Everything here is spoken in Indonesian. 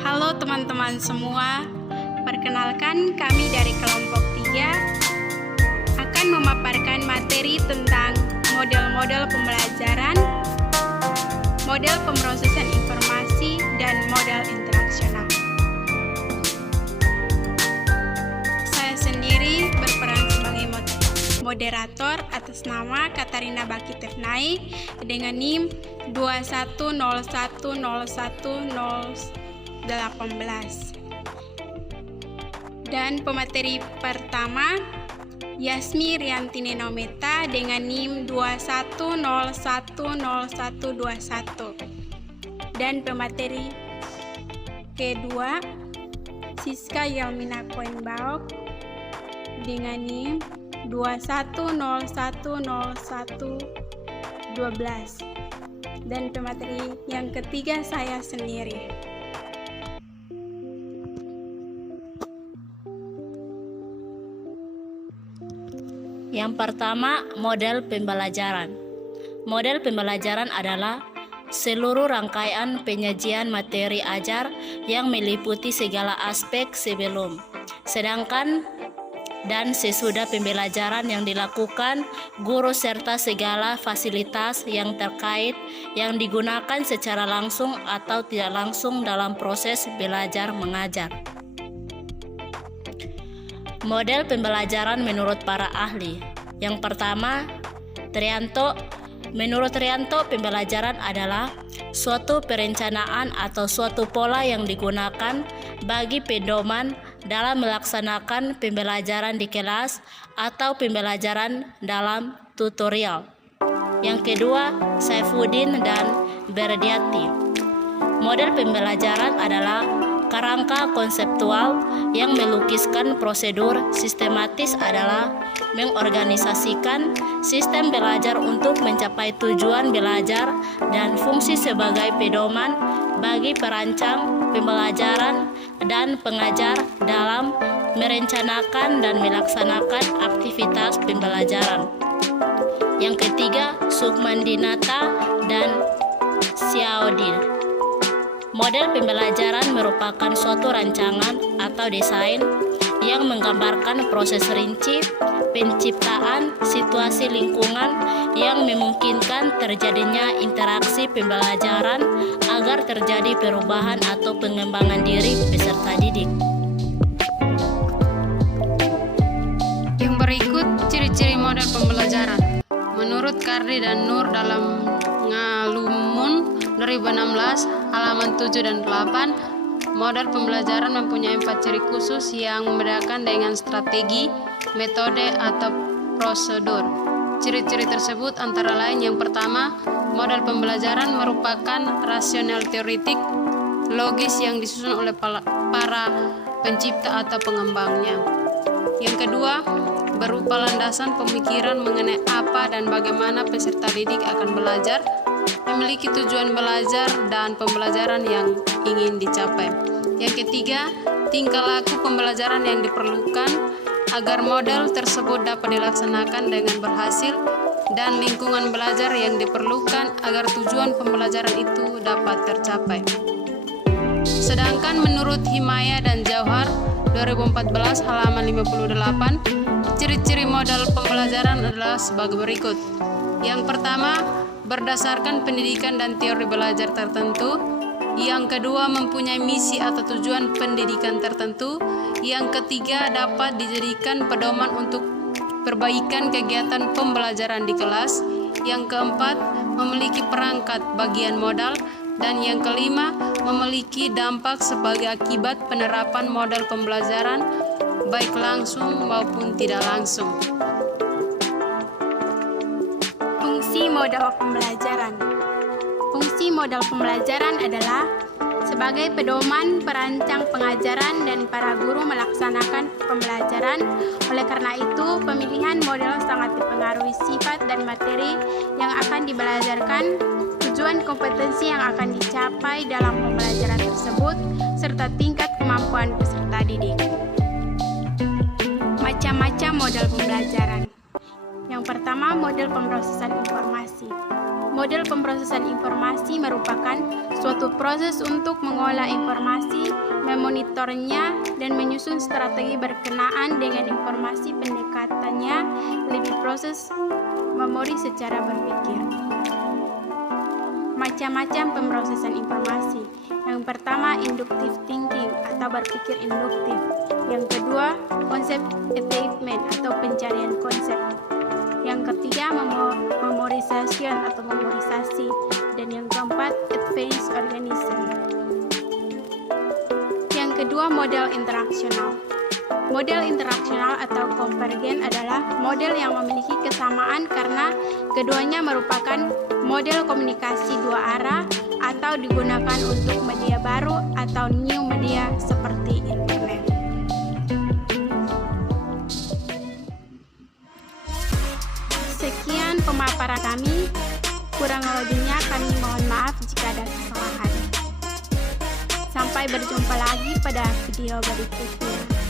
Halo teman-teman semua, perkenalkan kami dari kelompok 3 akan memaparkan materi tentang model-model pembelajaran, model pemrosesan informasi, dan model interaksional. Saya sendiri berperan sebagai moderator atas nama Katarina Bakitevnai dengan NIM 210101018. Dan pemateri pertama Yasmi Riantini Nometa dengan NIM 210101121. Dan pemateri kedua Siska Yelmina Koenbaok dengan NIM 2101012. Dan pemateri yang ketiga saya sendiri. Yang pertama, model pembelajaran. Model pembelajaran adalah seluruh rangkaian penyajian materi ajar yang meliputi segala aspek sebelum, sedangkan, dan sesudah pembelajaran yang dilakukan guru serta segala fasilitas yang terkait yang digunakan secara langsung atau tidak langsung dalam proses belajar mengajar. Model pembelajaran menurut para ahli. Yang pertama, Trianto. Menurut Trianto, pembelajaran adalah suatu perencanaan atau suatu pola yang digunakan bagi pedoman dalam melaksanakan pembelajaran di kelas atau pembelajaran dalam tutorial. Yang kedua, Saifuddin dan Berdiati. Model pembelajaran adalah kerangka konseptual yang melukiskan prosedur sistematis adalah mengorganisasikan sistem belajar untuk mencapai tujuan belajar dan fungsi sebagai pedoman bagi perancang pembelajaran dan pengajar dalam merencanakan dan melaksanakan aktivitas pembelajaran. Yang ketiga, Sukmandinata dan Xiaodin. Model pembelajaran merupakan suatu rancangan atau desain yang menggambarkan proses rinci penciptaan situasi lingkungan yang memungkinkan terjadinya interaksi pembelajaran agar terjadi perubahan atau pengembangan diri peserta didik. Yang berikut ciri-ciri model pembelajaran. Menurut Kardi dan Nur dalam Ngalumun 2016 halaman 7 dan 8, model pembelajaran mempunyai 4 ciri khusus yang membedakan dengan strategi, metode, atau prosedur. Ciri-ciri tersebut antara lain yang pertama, model pembelajaran merupakan rasional teoritik logis yang disusun oleh para pencipta atau pengembangnya. Yang kedua, berupa landasan pemikiran mengenai apa dan bagaimana peserta didik akan belajar, memiliki tujuan belajar dan pembelajaran yang ingin dicapai. Yang ketiga, tingkah laku pembelajaran yang diperlukan agar model tersebut dapat dilaksanakan dengan berhasil dan lingkungan belajar yang diperlukan agar tujuan pembelajaran itu dapat tercapai. Sedangkan menurut Himaya dan Jauhar 2014 halaman 58, ciri-ciri model pembelajaran adalah sebagai berikut. Yang pertama, berdasarkan pendidikan dan teori belajar tertentu. Yang kedua, mempunyai misi atau tujuan pendidikan tertentu. Yang ketiga, dapat dijadikan pedoman untuk perbaikan kegiatan pembelajaran di kelas. Yang keempat, memiliki perangkat bagian modal. Dan yang kelima, memiliki dampak sebagai akibat penerapan model pembelajaran baik langsung maupun tidak langsung. Fungsi model pembelajaran. Fungsi model pembelajaran adalah sebagai pedoman perancang pengajaran dan para guru melaksanakan pembelajaran. Oleh karena itu, pemilihan model sangat dipengaruhi sifat dan materi yang akan dibelajarkan, tujuan kompetensi yang akan dicapai dalam pembelajaran tersebut, serta tingkat kemampuan peserta didik. Macam-macam model pembelajaran. Yang pertama, model pemrosesan informasi. Model pemrosesan informasi merupakan suatu proses untuk mengolah informasi, memonitornya, dan menyusun strategi berkenaan dengan informasi. Pendekatannya lebih proses memori secara berpikir. Macam-macam pemrosesan informasi. Yang pertama, inductive thinking atau berpikir induktif. Yang kedua, konsep attainment atau pencarian konsep. Yang ketiga, memorization atau memorisasi. Dan yang keempat, advanced organism. Yang kedua, model interaksional. Model interaksional atau konvergen adalah model yang memiliki kesamaan karena keduanya merupakan model komunikasi dua arah atau digunakan untuk media baru atau new media seperti internet. Sekian pemaparan kami, kurang lebihnya kami mohon maaf jika ada kesalahan. Sampai berjumpa lagi pada video berikutnya.